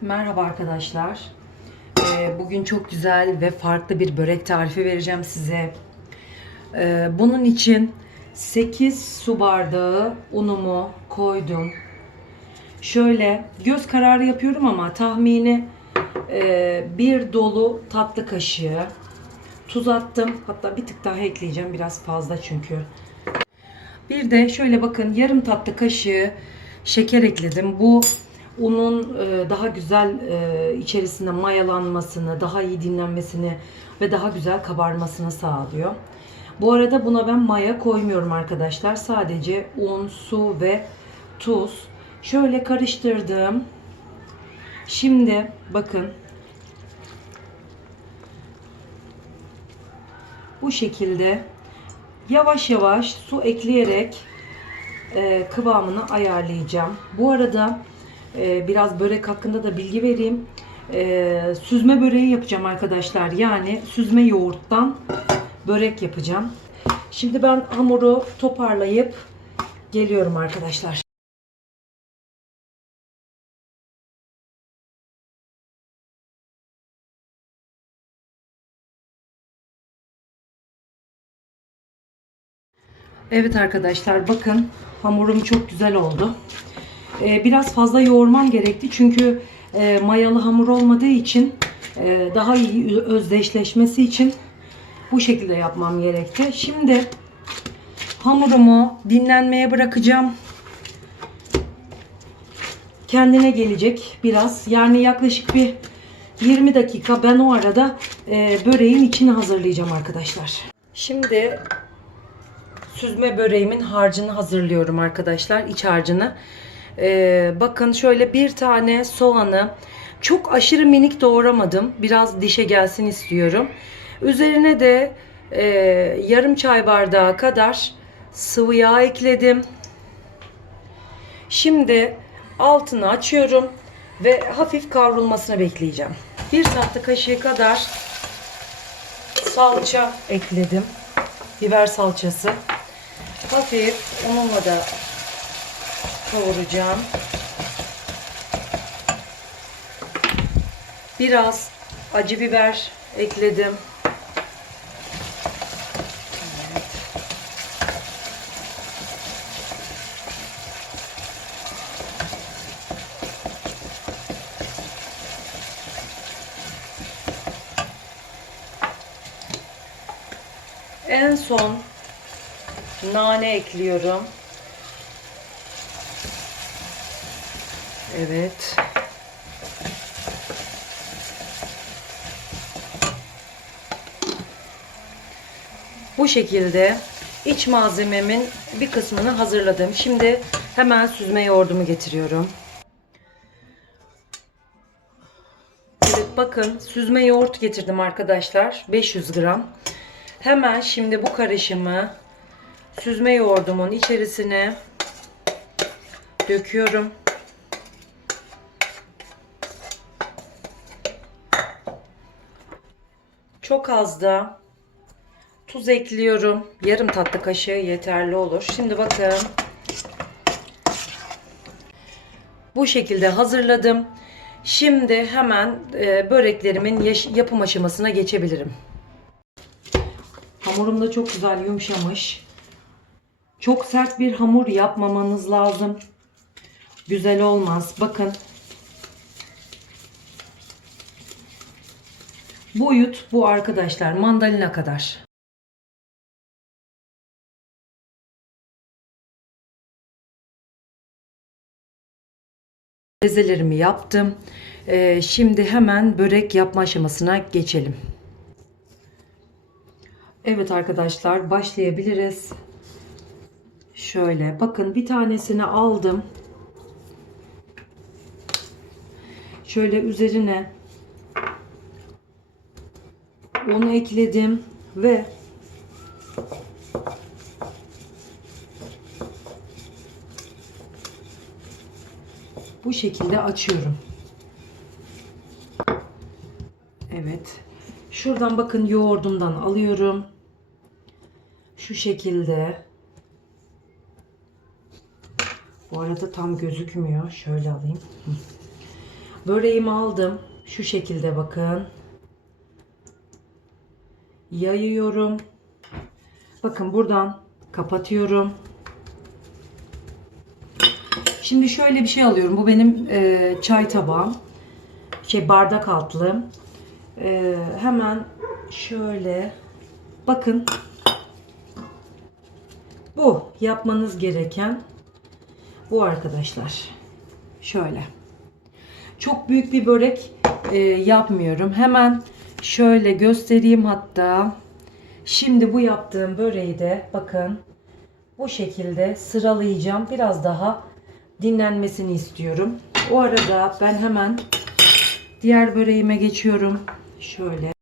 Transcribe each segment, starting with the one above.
Merhaba arkadaşlar. Ee, bugün çok güzel ve farklı bir börek tarifi vereceğim size. Ee, bunun için 8 su bardağı unumu koydum. Şöyle göz kararı yapıyorum ama tahmini e, bir dolu tatlı kaşığı tuz attım. Hatta bir tık daha ekleyeceğim biraz fazla çünkü. Bir de şöyle bakın yarım tatlı kaşığı şeker ekledim. Bu unun e, daha güzel e, içerisinde mayalanmasını, daha iyi dinlenmesini ve daha güzel kabarmasını sağlıyor. Bu arada buna ben maya koymuyorum arkadaşlar. Sadece un, su ve tuz. Şöyle karıştırdım. Şimdi bakın bu şekilde yavaş yavaş su ekleyerek e, kıvamını ayarlayacağım. Bu arada e, biraz börek hakkında da bilgi vereyim. E, süzme böreği yapacağım arkadaşlar. Yani süzme yoğurttan börek yapacağım. Şimdi ben hamuru toparlayıp geliyorum arkadaşlar. Evet arkadaşlar bakın hamurum çok güzel oldu. Ee, biraz fazla yoğurmam gerekti çünkü e, mayalı hamur olmadığı için e, daha iyi özdeşleşmesi için bu şekilde yapmam gerekti. Şimdi hamurumu dinlenmeye bırakacağım. Kendine gelecek biraz. Yani yaklaşık bir 20 dakika ben o arada e, böreğin içini hazırlayacağım arkadaşlar. Şimdi süzme böreğimin harcını hazırlıyorum arkadaşlar. iç harcını. Ee, bakın şöyle bir tane soğanı çok aşırı minik doğramadım. Biraz dişe gelsin istiyorum. Üzerine de e, yarım çay bardağı kadar sıvı yağ ekledim. Şimdi altını açıyorum ve hafif kavrulmasını bekleyeceğim. Bir tatlı kaşığı kadar salça ekledim. Biber salçası. Hafif onunla da kavuracağım. Biraz acı biber ekledim. Evet. En son nane ekliyorum. Evet. Bu şekilde iç malzememin bir kısmını hazırladım. Şimdi hemen süzme yoğurdumu getiriyorum. Evet bakın süzme yoğurt getirdim arkadaşlar. 500 gram. Hemen şimdi bu karışımı süzme yoğurdumun içerisine döküyorum. Çok az da tuz ekliyorum. Yarım tatlı kaşığı yeterli olur. Şimdi bakın. Bu şekilde hazırladım. Şimdi hemen e, böreklerimin yapım aşamasına geçebilirim. Hamurum da çok güzel yumuşamış. Çok sert bir hamur yapmamanız lazım. Güzel olmaz. Bakın. Boyut bu arkadaşlar. Mandalina kadar. Bezelerimi yaptım. Ee, şimdi hemen börek yapma aşamasına geçelim. Evet arkadaşlar başlayabiliriz. Şöyle bakın bir tanesini aldım. Şöyle üzerine onu ekledim ve bu şekilde açıyorum. Evet. Şuradan bakın yoğurdumdan alıyorum. Şu şekilde. Bu arada tam gözükmüyor. Şöyle alayım. Böreğimi aldım. Şu şekilde bakın. Yayıyorum. Bakın buradan kapatıyorum. Şimdi şöyle bir şey alıyorum. Bu benim e, çay tabağım. Şey bardak altlı. E, hemen şöyle bakın. Bu yapmanız gereken bu arkadaşlar. Şöyle. Çok büyük bir börek e, yapmıyorum. Hemen şöyle göstereyim hatta. Şimdi bu yaptığım böreği de bakın bu şekilde sıralayacağım. Biraz daha dinlenmesini istiyorum. O arada ben hemen diğer böreğime geçiyorum. Şöyle.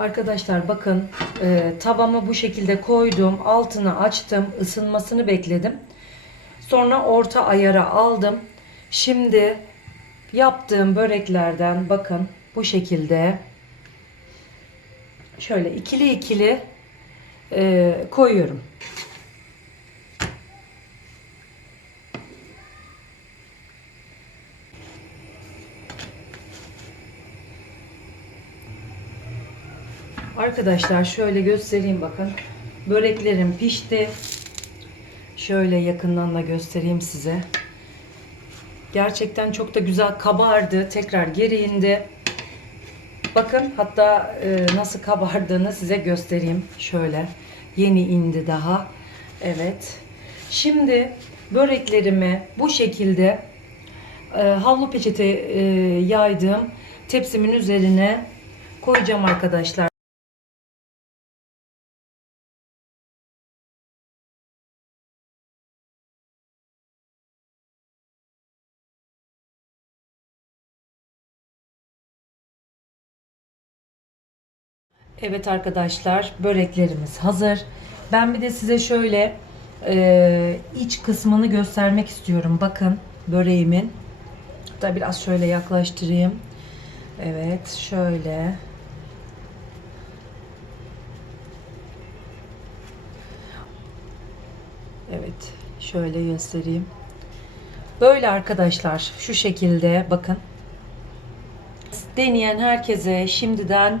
Arkadaşlar bakın e, tavamı bu şekilde koydum. Altını açtım. ısınmasını bekledim. Sonra orta ayara aldım. Şimdi yaptığım böreklerden bakın bu şekilde şöyle ikili ikili e, koyuyorum. Arkadaşlar şöyle göstereyim bakın. Böreklerim pişti. Şöyle yakından da göstereyim size. Gerçekten çok da güzel kabardı. Tekrar geri indi. Bakın hatta e, nasıl kabardığını size göstereyim. Şöyle yeni indi daha. Evet. Şimdi böreklerimi bu şekilde e, havlu peçete e, yaydığım tepsimin üzerine koyacağım arkadaşlar. Evet arkadaşlar böreklerimiz hazır. Ben bir de size şöyle e, iç kısmını göstermek istiyorum. Bakın böreğimin. Hatta biraz şöyle yaklaştırayım. Evet şöyle. Evet şöyle göstereyim. Böyle arkadaşlar şu şekilde bakın. Deneyen herkese şimdiden